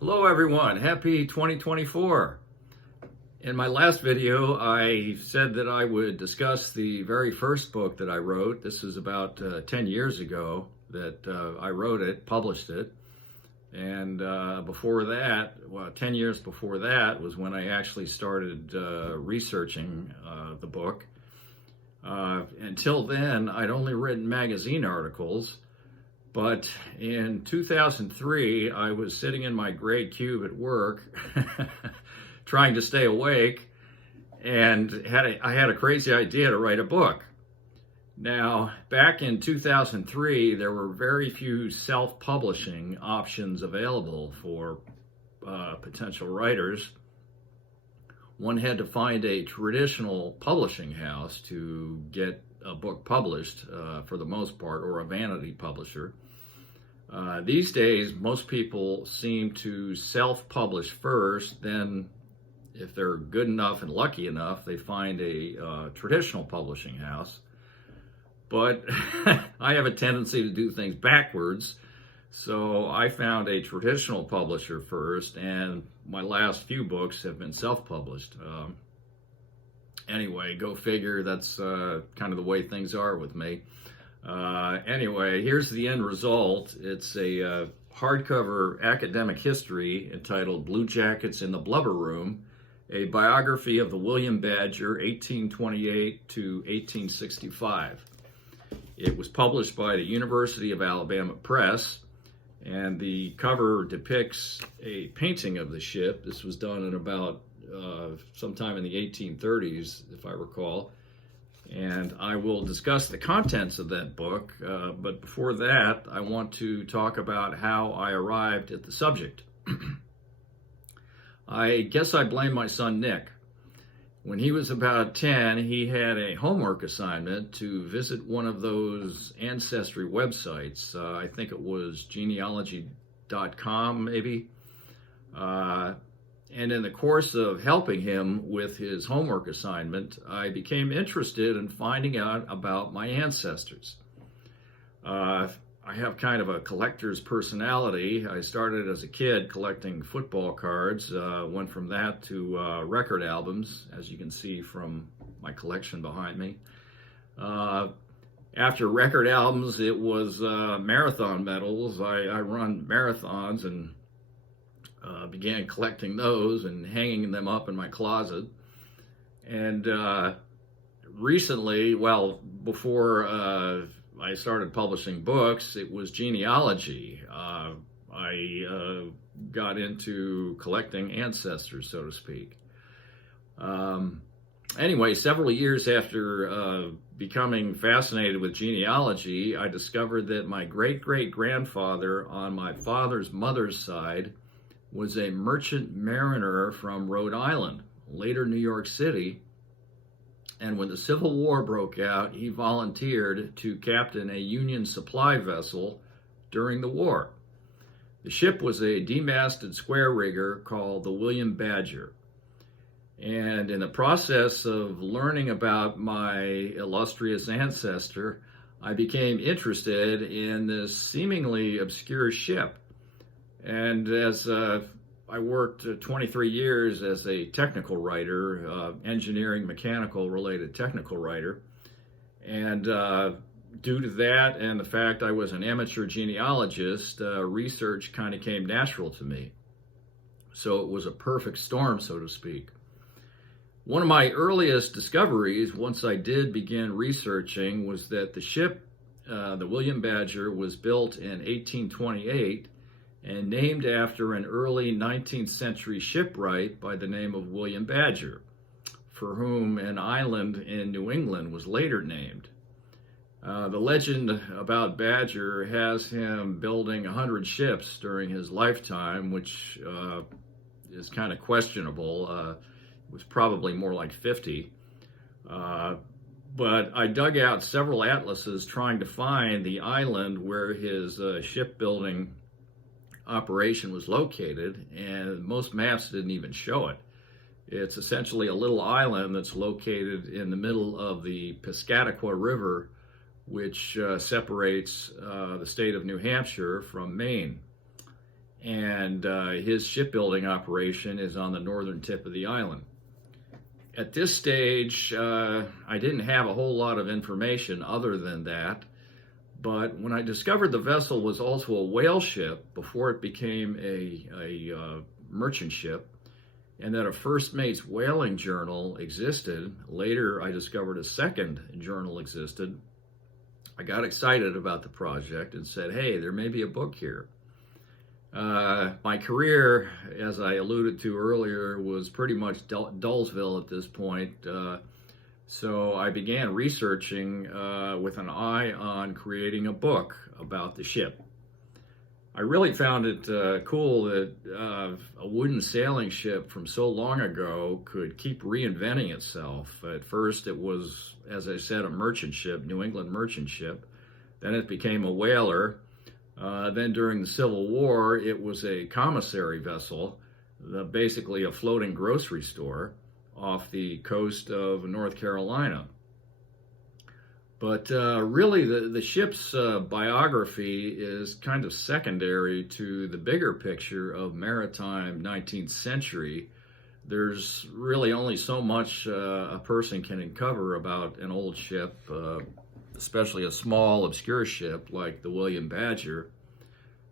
Hello everyone, happy 2024. In my last video, I said that I would discuss the very first book that I wrote. This is about 10 years ago that I wrote it, published it. And before that, 10 years before that was when I actually started researching the book. Until then, I'd only written magazine articles. But in 2003, I was sitting in my gray cube at work, trying to stay awake, and I had a crazy idea to write a book. Now, back in 2003, there were very few self-publishing options available for potential writers. One had to find a traditional publishing house to get a book published, for the most part, or a vanity publisher. These days, most people seem to self-publish first, then if they're good enough and lucky enough, they find a traditional publishing house. But I have a tendency to do things backwards, so I found a traditional publisher first, and my last few books have been self-published. Anyway, go figure, that's kind of the way things are with me. Anyway, here's the end result. It's a hardcover academic history entitled Blue Jackets in the Blubber Room, a biography of the William Badger, 1828 to 1865. It was published by the University of Alabama Press, and the cover depicts a painting of the ship. This was done in about sometime in the 1830s, if I recall. And I will discuss the contents of that book, but before that, I want to talk about how I arrived at the subject. I guess I blame my son Nick. When he was about 10, he had a homework assignment to visit one of those ancestry websites. I think it was genealogy.com, maybe. And in the course of helping him with his homework assignment, I became interested in finding out about my ancestors. I have kind of a collector's personality. I started as a kid collecting football cards, went from that to record albums, as you can see from my collection behind me. After record albums, it was marathon medals. I run marathons and began collecting those and hanging them up in my closet. And recently, well, before I started publishing books, it was genealogy. I got into collecting ancestors, so to speak. Anyway, several years after becoming fascinated with genealogy, I discovered that my great-great-grandfather on my father's mother's side was a merchant mariner from Rhode Island, later New York City. And when the Civil War broke out, he volunteered to captain a Union supply vessel during the war. The ship was a demasted square rigger called the William Badger. And in the process of learning about my illustrious ancestor, I became interested in this seemingly obscure ship. And as I worked 23 years as a technical writer, engineering, mechanical related technical writer. And due to that and the fact I was an amateur genealogist, research kind of came natural to me. So it was a perfect storm, so to speak. One of my earliest discoveries, once I did begin researching, was that the ship, the William Badger, was built in 1828 and named after an early 19th century shipwright by the name of William Badger, for whom an island in New England was later named. The legend about Badger has him building 100 ships during his lifetime, which is kind of questionable. It was probably more like 50. But I dug out several atlases trying to find the island where his shipbuilding operation was located, and most maps didn't even show it. It's essentially a little island that's located in the middle of the Piscataqua River, which separates the state of New Hampshire from Maine. and his shipbuilding operation is on the northern tip of the island. At this stage, I didn't have a whole lot of information other than that, but when I discovered the vessel was also a whale ship before it became a merchant ship, and that a first mate's whaling journal existed, later I discovered a second journal existed, I got excited about the project and said, hey, there may be a book here. My career, as I alluded to earlier, was pretty much Dullsville at this point. So I began researching with an eye on creating a book about the ship. I really found it cool that a wooden sailing ship from so long ago could keep reinventing itself. At first it was, as I said, a merchant ship, New England merchant ship. Then it became a whaler. Then during the Civil War, it was a commissary vessel, basically a floating grocery store off the coast of North Carolina. But really, the ship's biography is kind of secondary to the bigger picture of maritime 19th century. There's really only so much a person can uncover about an old ship, especially a small, obscure ship like the William Badger.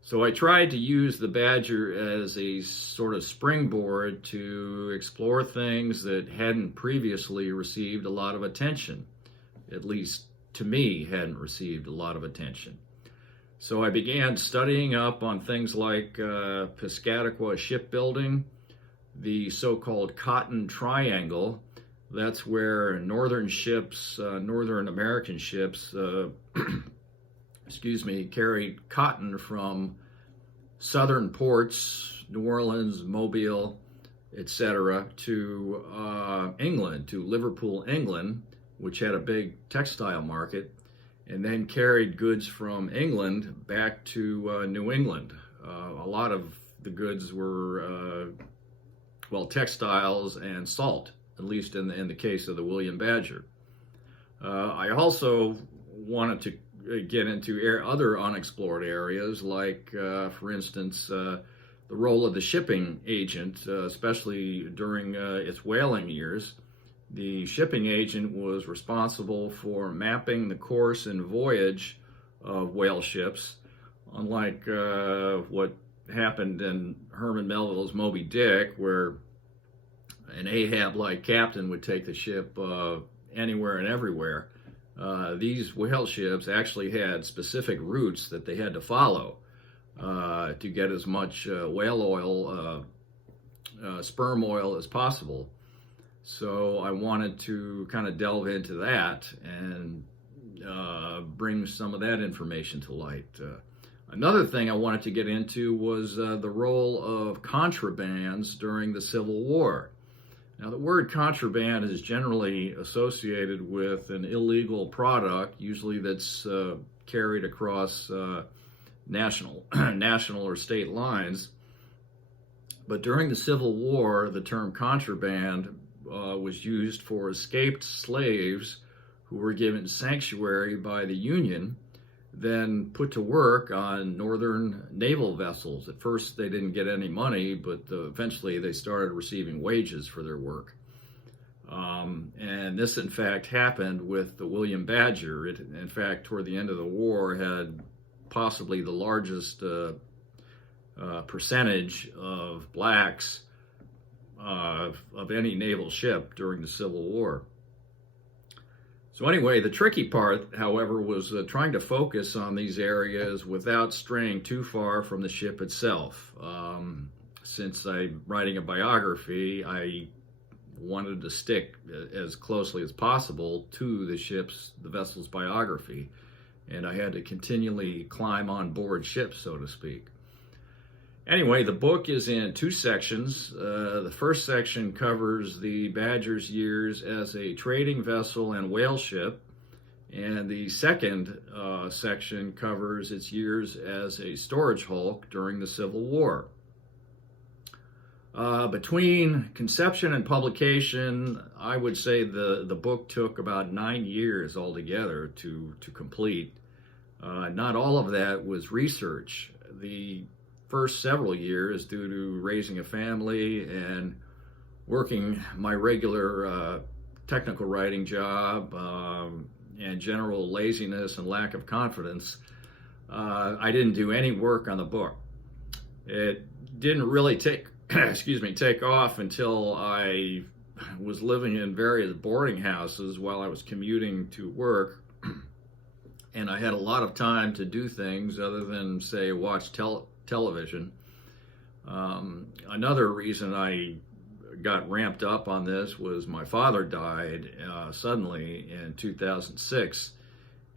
So I tried to use the Badger as a sort of springboard to explore things that hadn't previously received a lot of attention, at least to me hadn't received a lot of attention. So I began studying up on things like Piscataqua shipbuilding, the so-called Cotton Triangle. That's where northern ships, Northern American ships, carried cotton from southern ports, New Orleans, Mobile, etc., to England, to Liverpool, England, which had a big textile market, and then carried goods from England back to New England. A lot of the goods were, textiles and salt, at least in the case of the William Badger. I also wanted to get into other unexplored areas, like, for instance, the role of the shipping agent, especially during its whaling years. The shipping agent was responsible for mapping the course and voyage of whale ships, unlike what happened in Herman Melville's Moby Dick, where an Ahab-like captain would take the ship anywhere and everywhere. These whale ships actually had specific routes that they had to follow to get as much whale oil, sperm oil as possible. So I wanted to kind of delve into that and bring some of that information to light. Another thing I wanted to get into was the role of contrabands during the Civil War. Now, the word contraband is generally associated with an illegal product, usually that's carried across national or state lines. But during the Civil War, the term contraband was used for escaped slaves who were given sanctuary by the Union, then put to work on northern naval vessels. At first, they didn't get any money, but eventually they started receiving wages for their work. And this, in fact, happened with the William Badger. It, in fact, toward the end of the war, had possibly the largest percentage of blacks of any naval ship during the Civil War. So anyway, the tricky part, however, was trying to focus on these areas without straying too far from the ship itself. Since I'm writing a biography, I wanted to stick as closely as possible to the vessel's biography, and I had to continually climb on board ship, so to speak. Anyway, the book is in two sections. The first section covers the Badger's years as a trading vessel and whale ship, and the second section covers its years as a storage hulk during the Civil War. Between conception and publication, I would say the book took about 9 years altogether to complete. Not all of that was research. The first several years, due to raising a family and working my regular technical writing job and general laziness and lack of confidence, I didn't do any work on the book. It didn't really take take off until I was living in various boarding houses while I was commuting to work, and I had a lot of time to do things other than, say, watch television. Another reason I got ramped up on this was my father died suddenly in 2006,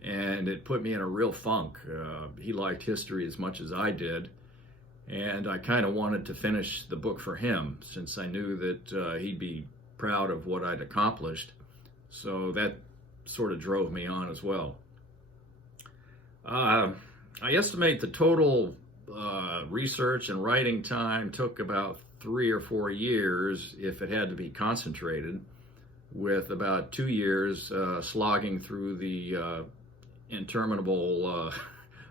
and it put me in a real funk. He liked history as much as I did, and I kind of wanted to finish the book for him, since I knew that he'd be proud of what I'd accomplished. So that sort of drove me on as well. I estimate the total research and writing time took about 3 or 4 years if it had to be concentrated, with about 2 years slogging through the interminable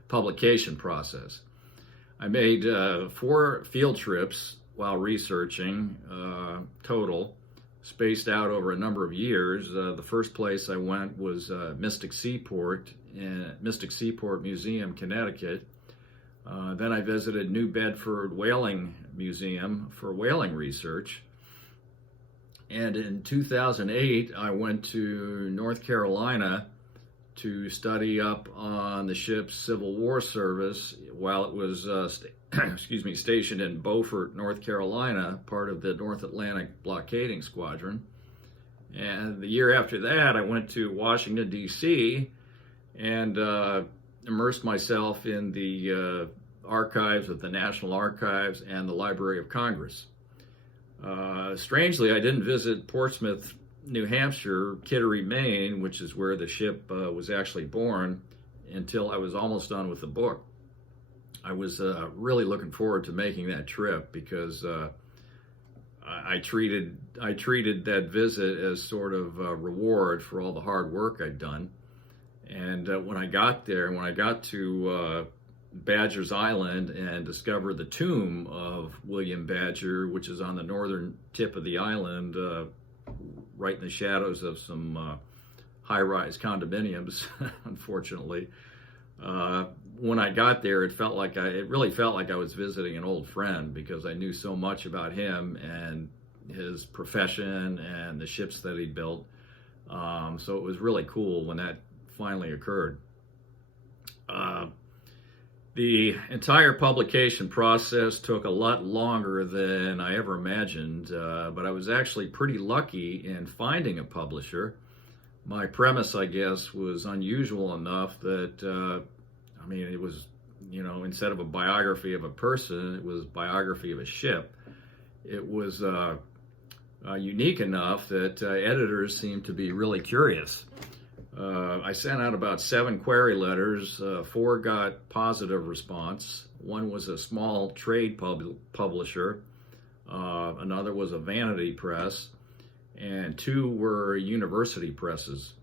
publication process. I made 4 field trips while researching total, spaced out over a number of years. The first place I went was Mystic Seaport Museum, Connecticut. Then I visited New Bedford Whaling Museum for whaling research. And in 2008, I went to North Carolina to study up on the ship's Civil War service while it was stationed in Beaufort, North Carolina, part of the North Atlantic Blockading Squadron. And the year after that, I went to Washington, D.C., and immersed myself in the archives of the National Archives and the Library of Congress. Strangely, I didn't visit Portsmouth, New Hampshire, Kittery, Maine, which is where the ship was actually born, until I was almost done with the book. I was really looking forward to making that trip, because I treated that visit as sort of a reward for all the hard work I'd done. And when I got there, when I got to Badger's Island and discovered the tomb of William Badger, which is on the northern tip of the island, right in the shadows of some high-rise condominiums, unfortunately. When I got there, it really felt like I was visiting an old friend, because I knew so much about him and his profession and the ships that he built. So it was really cool when that finally occurred. The entire publication process took a lot longer than I ever imagined, but I was actually pretty lucky in finding a publisher. My premise, I guess, was unusual enough that, it was, instead of a biography of a person, it was a biography of a ship. It was unique enough that editors seemed to be really curious. I sent out about 7 query letters. 4 got positive response. 1 was a small trade publisher. Another was a vanity press. And 2 were university presses.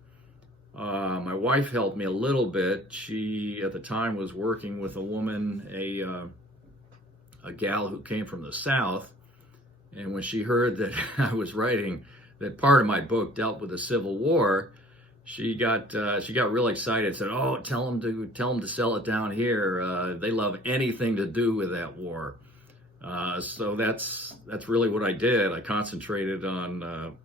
My wife helped me a little bit. She, at the time, was working with a woman, a gal who came from the South. And when she heard that I was writing, that part of my book dealt with the Civil War, she got real excited. Said, "Oh, tell them to sell it down here. They love anything to do with that war." So that's really what I did. I concentrated on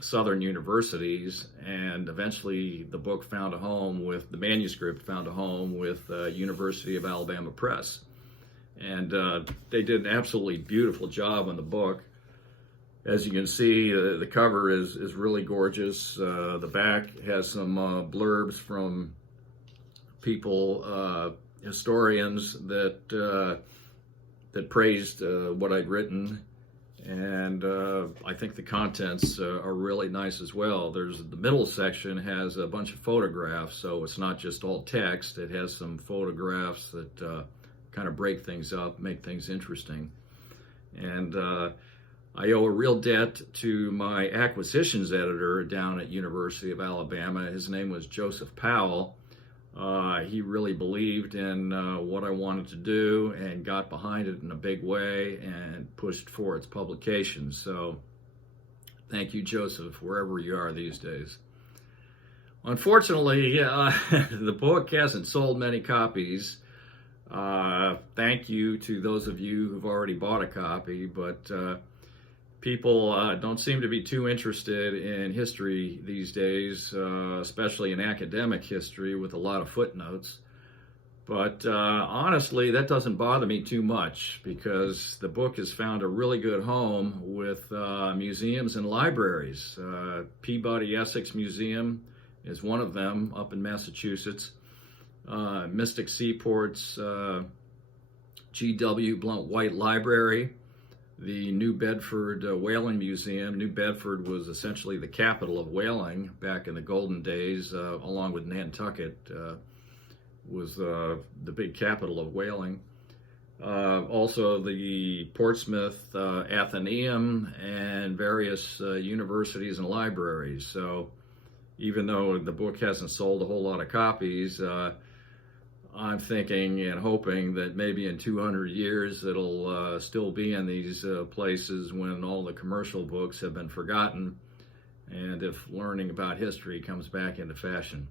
Southern universities, and eventually the book found a home with the manuscript found a home with University of Alabama Press, and they did an absolutely beautiful job on the book. As you can see, the cover is really gorgeous. The back has some blurbs from people, historians that praised what I'd written, and I think the contents are really nice as well. The middle section has a bunch of photographs, so it's not just all text. It has some photographs that kind of break things up, make things interesting, and I owe a real debt to my acquisitions editor down at University of Alabama. His name was Joseph Powell. He really believed in what I wanted to do and got behind it in a big way and pushed for its publication. So thank you, Joseph, wherever you are these days. Unfortunately, the book hasn't sold many copies. Thank you to those of you who've already bought a copy, but people don't seem to be too interested in history these days, especially in academic history with a lot of footnotes. But honestly, that doesn't bother me too much because the book has found a really good home with museums and libraries. Peabody Essex Museum is one of them up in Massachusetts. Mystic Seaport's G.W. Blunt White Library, the New Bedford Whaling Museum. New Bedford was essentially the capital of whaling back in the golden days, along with Nantucket was the big capital of whaling. Also the Portsmouth Athenaeum and various universities and libraries. So even though the book hasn't sold a whole lot of copies, I'm thinking and hoping that maybe in 200 years it'll still be in these places when all the commercial books have been forgotten and if learning about history comes back into fashion.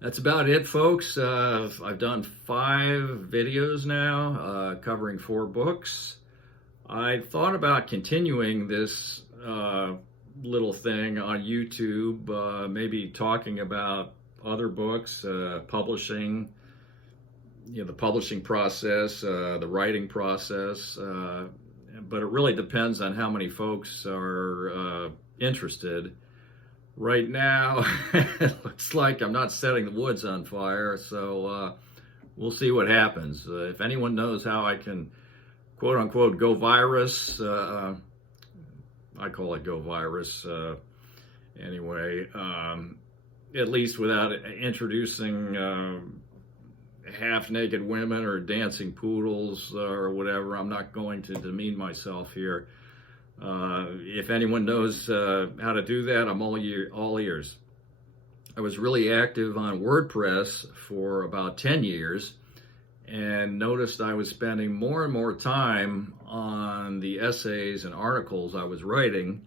That's about it, folks. I've done 5 videos now covering 4 books. I thought about continuing this little thing on YouTube, maybe talking about other books, publishing, the publishing process, the writing process, but it really depends on how many folks are interested. Right now, it looks like I'm not setting the woods on fire, so we'll see what happens. If anyone knows how I can, quote-unquote, go virus, I call it go virus, anyway, at least without introducing half-naked women or dancing poodles or whatever. I'm not going to demean myself here. If anyone knows how to do that, I'm all ears. I was really active on WordPress for about 10 years and noticed I was spending more and more time on the essays and articles I was writing,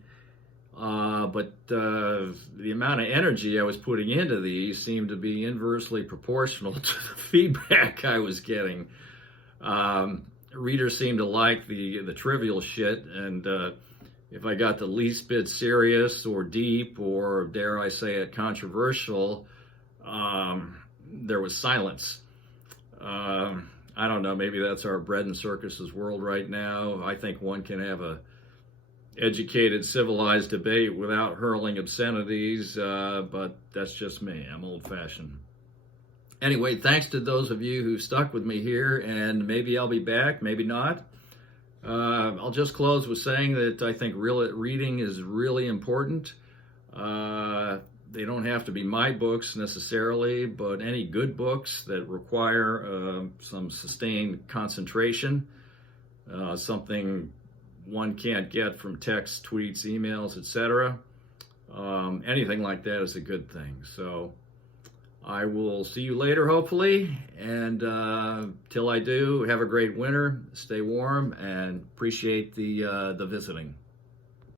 but the amount of energy I was putting into these seemed to be inversely proportional to the feedback I was getting. Readers seemed to like the trivial shit, and if I got the least bit serious or deep or, dare I say it, controversial, there was silence. I don't know, maybe that's our bread and circuses world right now. I think one can have a educated, civilized debate without hurling obscenities, but that's just me. I'm old-fashioned. Anyway, thanks to those of you who stuck with me here, and maybe I'll be back, maybe not. I'll just close with saying that I think reading is really important. They don't have to be my books necessarily, but any good books that require some sustained concentration, something one can't get from text, tweets, emails, etc. Anything like that is a good thing. So I will see you later, hopefully, and till I do, have a great winter, stay warm, and appreciate the visiting.